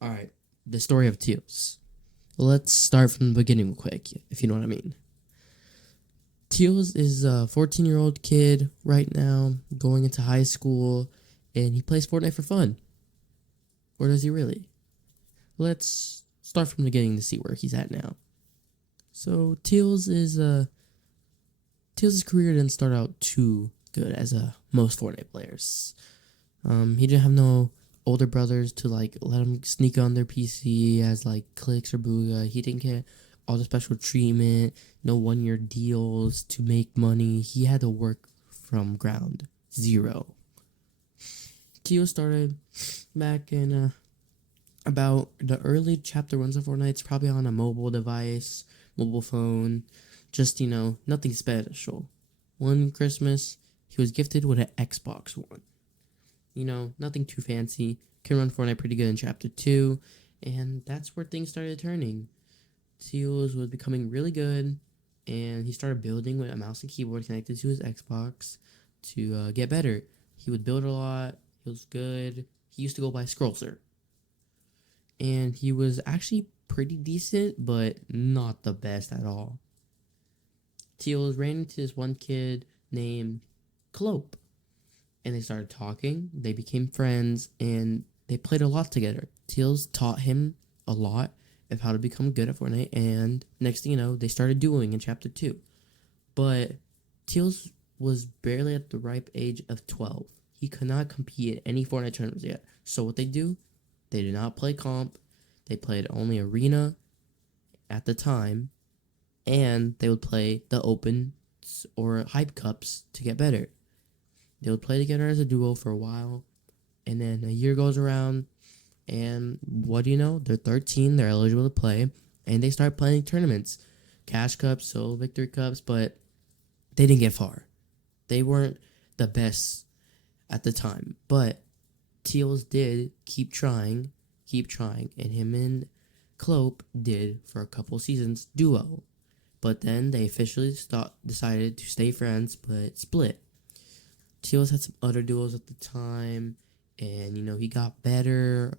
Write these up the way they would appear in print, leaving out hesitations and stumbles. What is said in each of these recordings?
All right, the story of Teals. Let's start from the beginning quick, if you know what I mean. Teals is a 14-year-old kid right now going into high school, and he plays Fortnite for fun. Or does he really? Let's start from the beginning to see where he's at now. So Teals' career didn't start out too good as most Fortnite players. He didn't have no older brothers to like let him sneak on their PC as like clicks or booga. He didn't get all the special treatment, no 1 year deals to make money. He had to work from ground zero. Tio started back in about the early chapter ones of Fortnite. It's probably on a mobile device, mobile phone, just nothing special. One Christmas, he was gifted with an Xbox One. Nothing too fancy. Can run Fortnite pretty good in Chapter 2, and that's where things started turning. Teals was becoming really good, and he started building with a mouse and keyboard connected to his Xbox to get better. He would build a lot. He was good. He used to go by Scrollser, and he was actually pretty decent, but not the best at all. Teals ran into this one kid named Clope, and they started talking. They became friends, and they played a lot together. Teals taught him a lot of how to become good at Fortnite, and next thing you know, they started dueling in Chapter 2. But Teals was barely at the ripe age of 12. He could not compete at any Fortnite tournaments yet. So what they do, they did not play comp. They played only arena at the time, and they would play the open or hype cups to get better. They would play together as a duo for a while, and then a year goes around, and what do you know? They're 13, they're eligible to play, and they start playing tournaments. Cash Cups, Solo Victory Cups, but they didn't get far. They weren't the best at the time, but Teals did keep trying, and him and Clope did for a couple seasons duo. But then they officially decided to stay friends, but split. Teals had some other duos at the time, and he got better.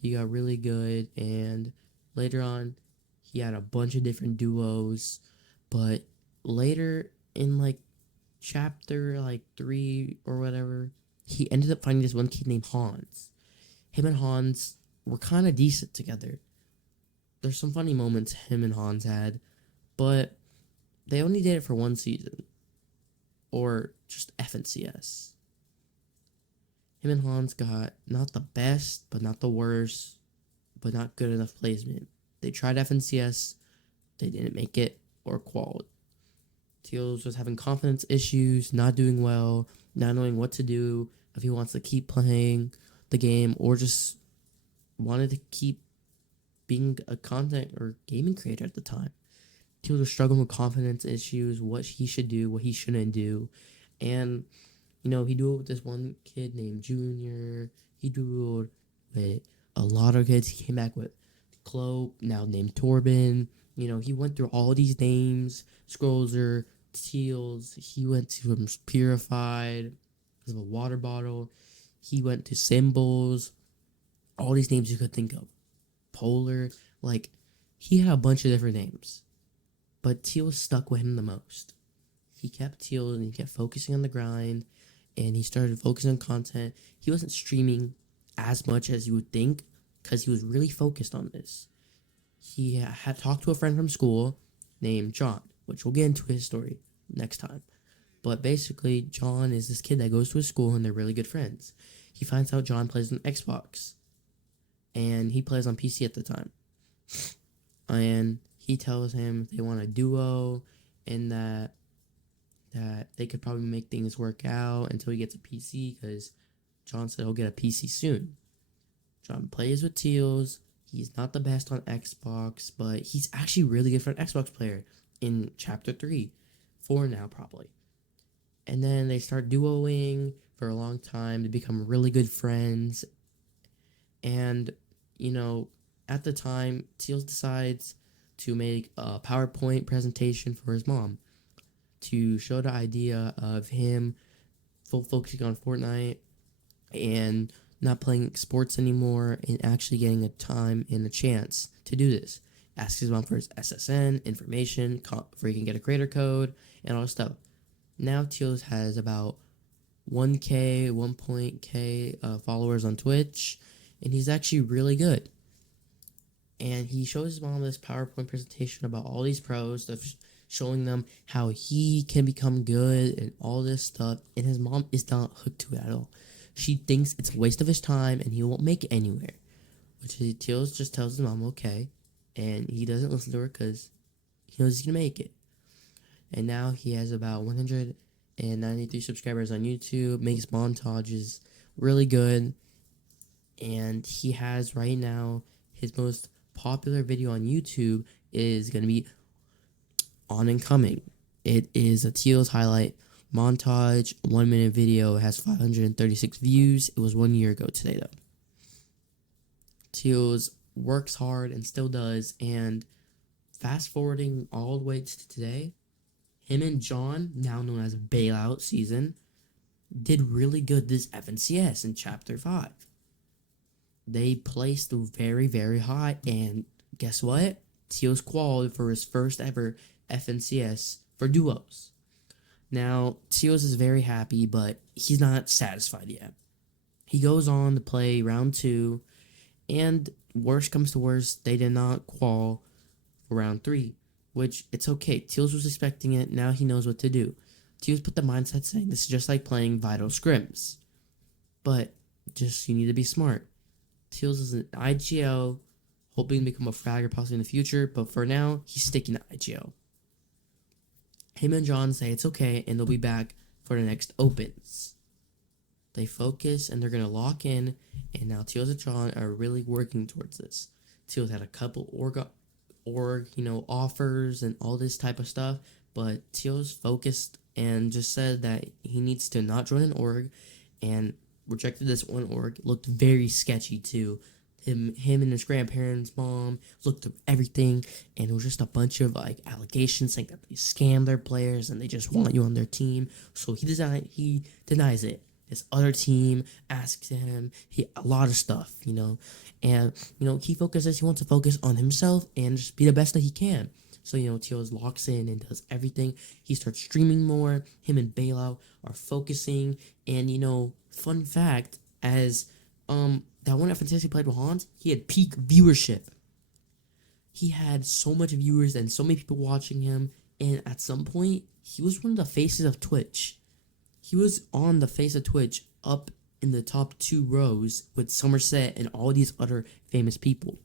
He got really good, and later on, he had a bunch of different duos. But later in like chapter like 3 or whatever, he ended up finding this one kid named Hans. Him and Hans were kind of decent together. There's some funny moments him and Hans had, but they only did it for one season, or just FNCS. Him and Hans got not the best, but not the worst, but not good enough placement. They tried FNCS, they didn't make it or qualified. Teals was having confidence issues, not doing well, not knowing what to do, if he wants to keep playing the game or just wanted to keep being a content or gaming creator at the time. Teals was struggling with confidence issues, what he should do, what he shouldn't do. And, he dueled with this one kid named Junior. He dueled with a lot of kids. He came back with Clope, now named Torben. He went through all these names. Scrollser, Teals. He went to Purified because of a water bottle. He went to Symbols. All these names you could think of. Polar. Like, he had a bunch of different names. But Teals stuck with him the most. He kept Teals and he kept focusing on the grind. And he started focusing on content. He wasn't streaming as much as you would think because he was really focused on this. He had talked to a friend from school named John, which we'll get into his story next time. But basically, John is this kid that goes to his school and they're really good friends. He finds out John plays on Xbox and he plays on PC at the time. And he tells him they want a duo and that they could probably make things work out until he gets a PC because John said he'll get a PC soon. John plays with Teals. He's not the best on Xbox, but he's actually really good for an Xbox player in Chapter 3. 4 now, probably. And then they start duoing for a long time. They become really good friends. And, at the time, Teals decides to make a PowerPoint presentation for his mom to show the idea of him full focusing on Fortnite and not playing sports anymore and actually getting a time and a chance to do this. Asks his mom for his SSN information, where he can get a creator code and all this stuff. Now Teals has about 1K, 1.K followers on Twitch, and he's actually really good. And he shows his mom this PowerPoint presentation about all these pros, of showing them how he can become good and all this stuff. And his mom is not hooked to it at all. She thinks it's a waste of his time and he won't make it anywhere. Which Teals just tells his mom, okay. And he doesn't listen to her because he knows he's going to make it. And now he has about 193 subscribers on YouTube, makes montages really good. And he has right now his most popular video on YouTube is going to be on and coming. It is a Teals highlight montage, 1 minute video. It has 536 views. It was 1 year ago today, though. Teals works hard and still does. And fast forwarding all the way to today, him and John, now known as Bailout Season, did really good this FNCS in Chapter 5. They placed very, very high, and guess what? Teals qualified for his first ever FNCS for duos. Now, Teals is very happy, but he's not satisfied yet. He goes on to play round 2, and worst comes to worst, they did not qual for round 3, which it's okay. Teals was expecting it. Now he knows what to do. Teals put the mindset saying this is just like playing Vital Scrims, but just you need to be smart. Teals is an IGL, hoping to become a fragger possibly in the future, but for now, he's sticking to IGL. Him and John say it's okay, and they'll be back for the next opens. They focus, and they're going to lock in, and now Teals and John are really working towards this. Teals had a couple offers and all this type of stuff, but Teals focused and just said that he needs to not join an org, and rejected this one org. It looked very sketchy too. Him and his grandparents' mom looked at everything, and it was just a bunch of allegations saying that they scam their players and they just want you on their team. So he denies it. His other team asks him a lot of stuff, and he focuses. He wants to focus on himself and just be the best that he can. So, Teals locks in and does everything. He starts streaming more. Him and Bailout are focusing. And, fun fact, as that one FNCS he played with Hans, he had peak viewership. He had so much viewers and so many people watching him. And at some point, he was one of the faces of Twitch. He was on the face of Twitch up in the top 2 rows with Somerset and all these other famous people.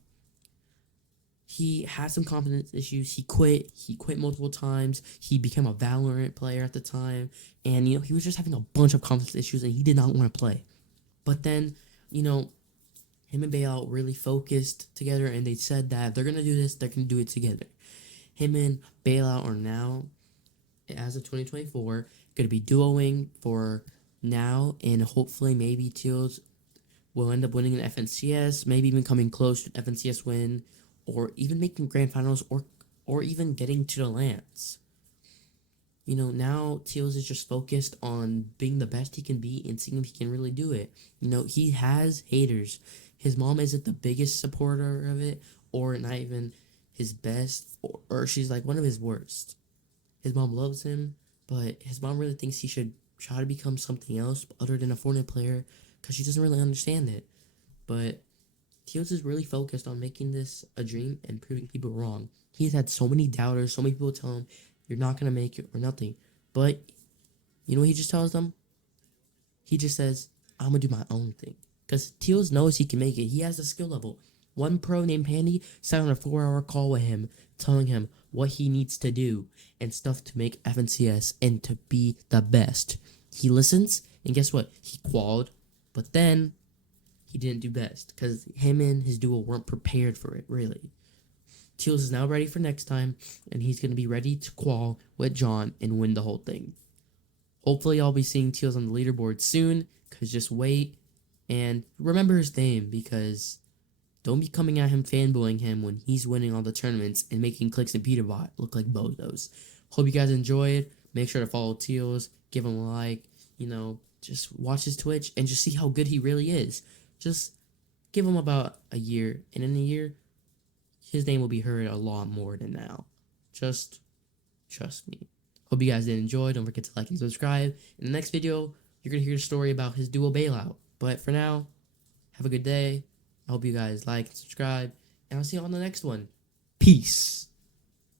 He had some confidence issues. He quit multiple times. He became a Valorant player at the time. And, he was just having a bunch of confidence issues and he did not want to play. But then, him and Bailout really focused together and they said that if they're going to do this, they're going to do it together. Him and Bailout are now, as of 2024, going to be duoing for now. And hopefully maybe Teals will end up winning an FNCS, maybe even coming close to an FNCS win, or even making grand finals, or even getting to the lands. Now Teals is just focused on being the best he can be and seeing if he can really do it. He has haters. His mom isn't the biggest supporter of it, or not even his best, or she's like one of his worst. His mom loves him, but his mom really thinks he should try to become something else other than a Fortnite player, because she doesn't really understand it. But Teals is really focused on making this a dream and proving people wrong. He's had so many doubters, so many people tell him, you're not going to make it or nothing. But, you know what he just tells them? He just says, I'm going to do my own thing. Because Teals knows he can make it. He has a skill level. One pro named Pandy sat on a 4-hour call with him, telling him what he needs to do and stuff to make FNCS and to be the best. He listens, and guess what? He qualified, but then he didn't do best because him and his duo weren't prepared for it, really. Teals is now ready for next time, and he's going to be ready to qual with John and win the whole thing. Hopefully, I'll be seeing Teals on the leaderboard soon, because just wait and remember his name, because don't be coming at him fanboying him when he's winning all the tournaments and making Clicks and Peterbot look like bozos. Hope you guys enjoyed. Make sure to follow Teals, give him a like, just watch his Twitch and just see how good he really is. Just give him about a year, and in a year, his name will be heard a lot more than now. Just trust me. Hope you guys did enjoy. Don't forget to like and subscribe. In the next video, you're going to hear a story about his duo bailout. But for now, have a good day. I hope you guys like and subscribe. And I'll see you on the next one. Peace.